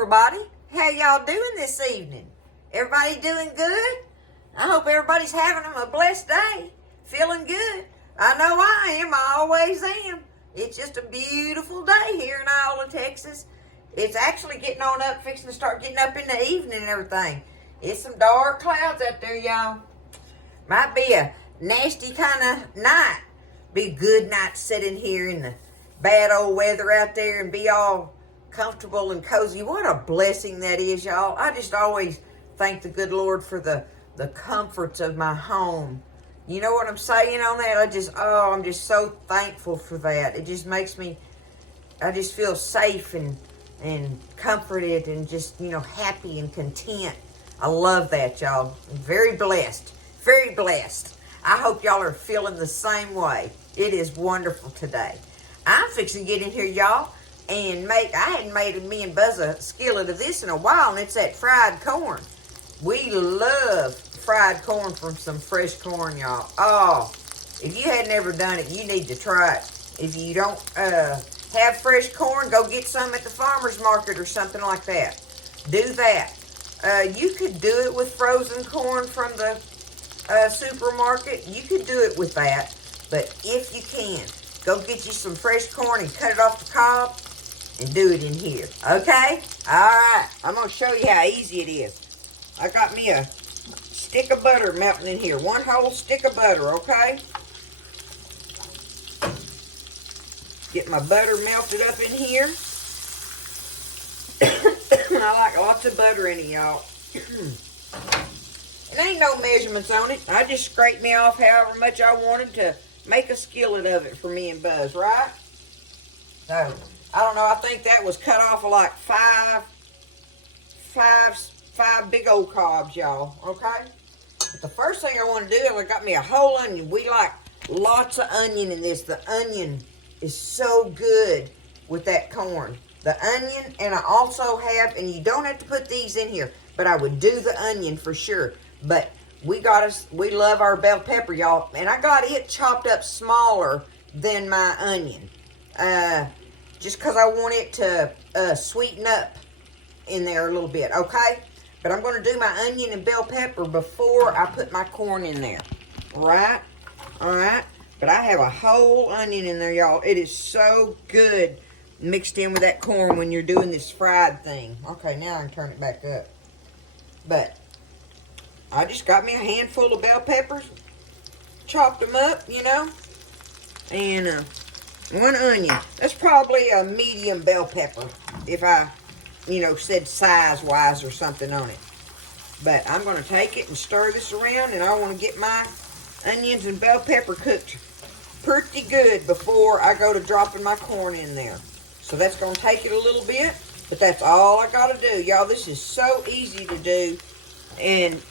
everybody. How y'all doing this evening? Everybody doing good? I hope everybody's having a blessed day. Feeling good. I know I am. I always am. It's just a beautiful day here in Iowa, Texas. It's actually getting on up, fixing to start getting up in the evening and everything. It's some dark clouds out there, y'all. Might be a nasty kind of night. Be a good night sitting here in the bad old weather out there and be all comfortable and cozy. What a blessing that is, y'all. I just always thank the good Lord for the comforts of my home. You know what I'm saying on that? I'm just so thankful for that. It just makes me, I just feel safe and comforted and just, happy and content. I love that, y'all. I'm very blessed. Very blessed. I hope y'all are feeling the same way. It is wonderful today. I'm fixing to get in here, y'all, and I hadn't made me and Buzz a skillet of this in a while, and it's that fried corn. We love fried corn from some fresh corn, y'all. Oh, if you had never done it, you need to try it. If you don't have fresh corn, go get some at the farmer's market or something like that. Do that. You could do it with frozen corn from the supermarket. You could do it with that, but if you can, go get you some fresh corn and cut it off the cob and do it in here, okay? All right, I'm going to show you how easy it is. I got me a stick of butter melting in here, one whole stick of butter, okay? Get my butter melted up in here. I like lots of butter in it, y'all. There ain't no measurements on it. I just scraped me off however much I wanted to make a skillet of it for me and Buzz, right? So, I don't know, I think that was cut off of like five big old cobs, y'all, okay? But the first thing I want to do is I got me a whole onion. We like lots of onion in this. The onion is so good with that corn. The onion, and I also have, and you don't have to put these in here, but I would do the onion for sure. But we love our bell pepper, y'all, and I got it chopped up smaller than my onion. Just because I want it to sweeten up in there a little bit, okay? But I'm going to do my onion and bell pepper before I put my corn in there, right? All right? But I have a whole onion in there, y'all. It is so good mixed in with that corn when you're doing this fried thing. Okay, now I can turn it back up. But I just got me a handful of bell peppers, chopped them up, and one onion. That's probably a medium bell pepper if I, said size-wise or something on it. But I'm going to take it and stir this around, and I want to get my onions and bell pepper cooked pretty good before I go to dropping my corn in there. So that's going to take it a little bit, but that's all I got to do. Y'all, this is so easy to do, and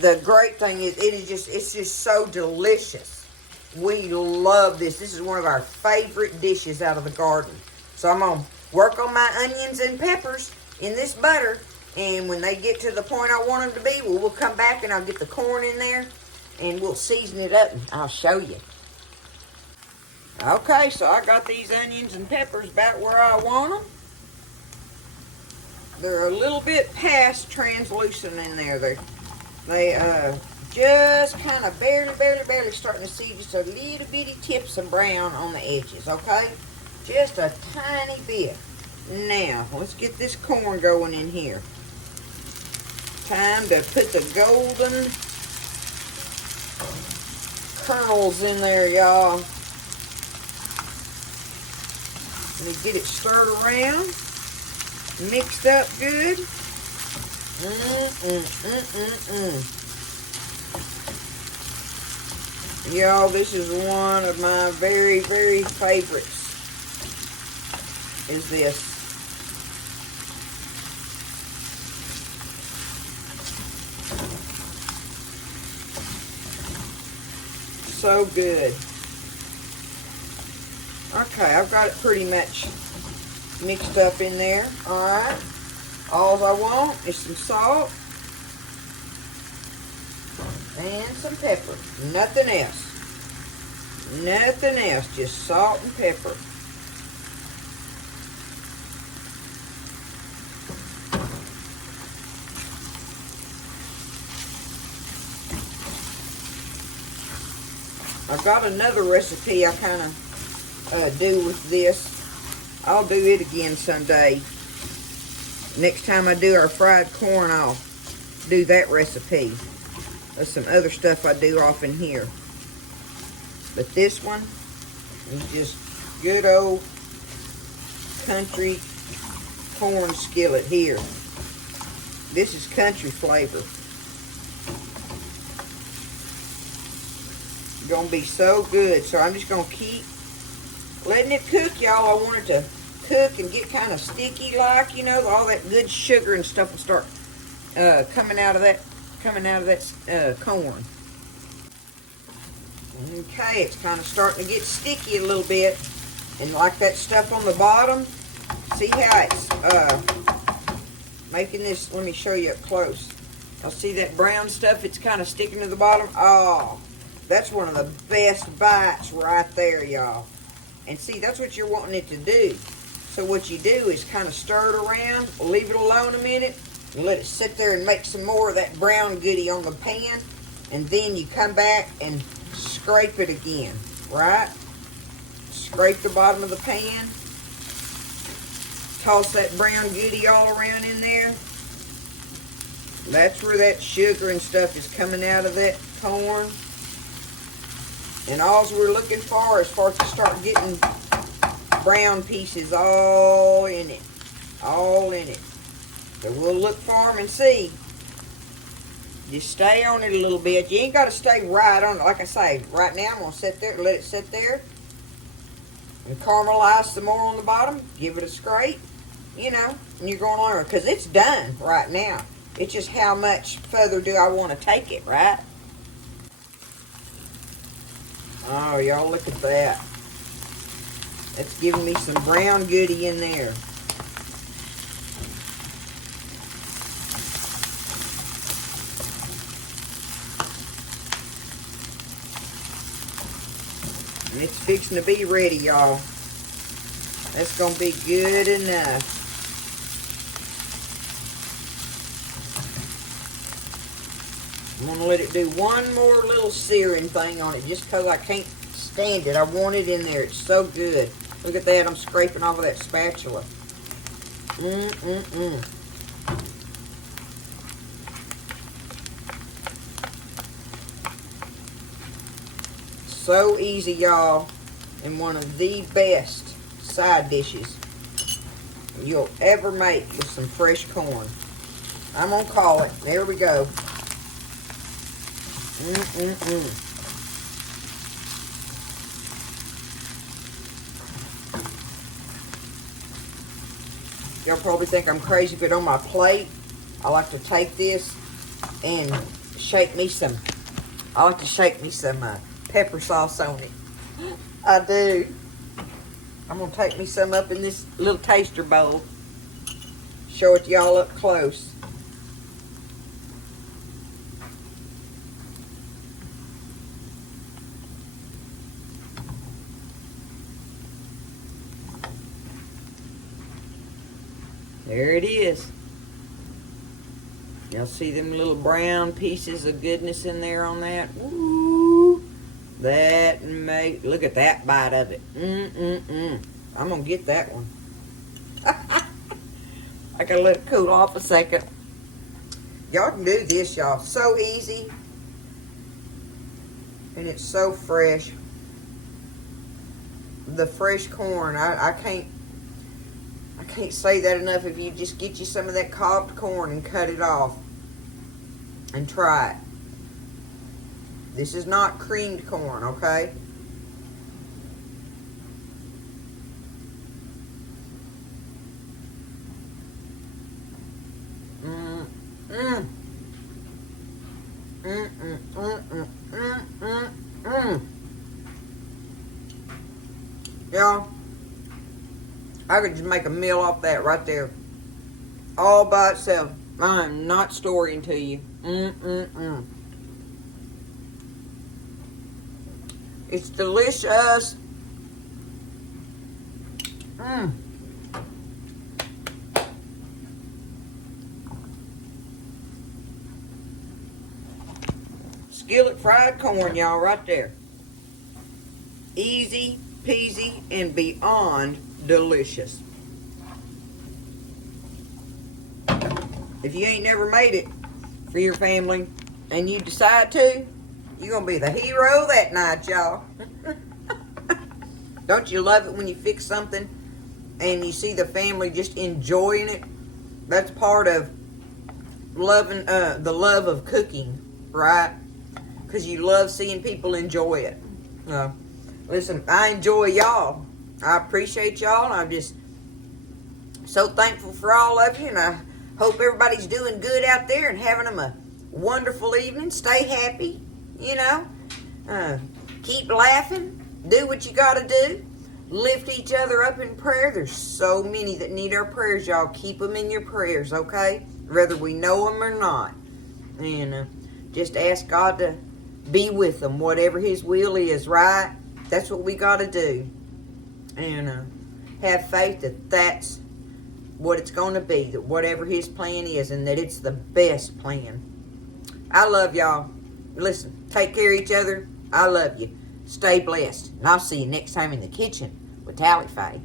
the great thing is it's just so delicious. We love this. This is one of our favorite dishes out of the garden. So I'm going to work on my onions and peppers in this butter, and when they get to the point I want them to be, we'll come back and I'll get the corn in there, and we'll season it up, and I'll show you. Okay, so I got these onions and peppers about where I want them. They're a little bit past translucent in there. They just kind of barely starting to see just a little bitty tips of brown on the edges, okay? Just a tiny bit. Now, let's get this corn going in here. Time to put the golden kernels in there, y'all. Let me get it stirred around, mixed up good. Y'all, this is one of my very, very favorites, is this. So good. Okay, I've got it pretty much mixed up in there. Alright. All I want is some salt and some pepper. Nothing else. Nothing else. Just salt and pepper. I've got another recipe I kind of do with this. I'll do it again someday. Next time I do our fried corn, I'll do that recipe. There's some other stuff I do off in here. But this one is just good old country corn skillet here. This is country flavor. Gonna be so good. So I'm just gonna keep letting it cook, y'all. I want it to cook and get kind of sticky like, you know, all that good sugar and stuff will start coming out of that corn. Okay, it's kind of starting to get sticky a little bit. And like that stuff on the bottom, see how it's making this, let me show you up close. I'll see that brown stuff, it's kind of sticking to the bottom. Oh, that's one of the best bites right there, y'all. And see, that's what you're wanting it to do. So what you do is kind of stir it around, leave it alone a minute, and let it sit there and make some more of that brown goodie on the pan. And then you come back and scrape it again, right? Scrape the bottom of the pan. Toss that brown goodie all around in there. That's where that sugar and stuff is coming out of that corn. And all we're looking for is for it to start getting brown pieces all in it. All in it. So we'll look for them and see. Just stay on it a little bit. You ain't got to stay right on it. Like I say, right now I'm going to sit there, let it sit there. And caramelize some more on the bottom. Give it a scrape. You know, and you're going on, because it's done right now. It's just how much further do I want to take it, right? Oh, y'all look at that. That's giving me some brown goodie in there. And it's fixing to be ready, y'all. That's going to be good enough. I'm going to let it do one more little searing thing on it just because I can't stand it. I want it in there. It's so good. Look at that. I'm scraping off of that spatula. So easy, y'all. And one of the best side dishes you'll ever make with some fresh corn. I'm going to call it. There we go. Y'all probably think I'm crazy, but on my plate, I like to take this and shake me some pepper sauce on it. I do. I'm going to take me some up in this little taster bowl. Show it to y'all up close. There it is. Y'all see them little brown pieces of goodness in there on that? Ooh, that look at that bite of it. I'm gonna get that one. I gotta let it cool off a second. Y'all can do this, y'all. So easy. And it's so fresh. The fresh corn, I can't say that enough. If you just get you some of that cobbed corn and cut it off and try it. This is not creamed corn, okay? Y'all, I could just make a meal off that right there. All by itself. I'm not storying to you. It's delicious. Skillet fried corn, y'all, right there. easy peasy and beyond delicious. If you ain't never made it for your family and you decide to, you're going to be the hero that night, y'all. Don't you love it when you fix something and you see the family just enjoying it? That's part of loving, the love of cooking, right? Because you love seeing people enjoy it. Listen, I enjoy y'all. I appreciate y'all. I'm just so thankful for all of you, and I hope everybody's doing good out there and having them a wonderful evening. Stay happy, keep laughing. Do what you got to do. Lift each other up in prayer. There's so many that need our prayers, y'all. Keep them in your prayers, okay? Whether we know them or not. And just ask God to be with them, whatever His will is, right? That's what we got to do. And have faith that that's what it's going to be, that whatever His plan is, and that it's the best plan. I love y'all. Listen, take care of each other. I love you. Stay blessed. And I'll see you next time in the kitchen with Tally Faye.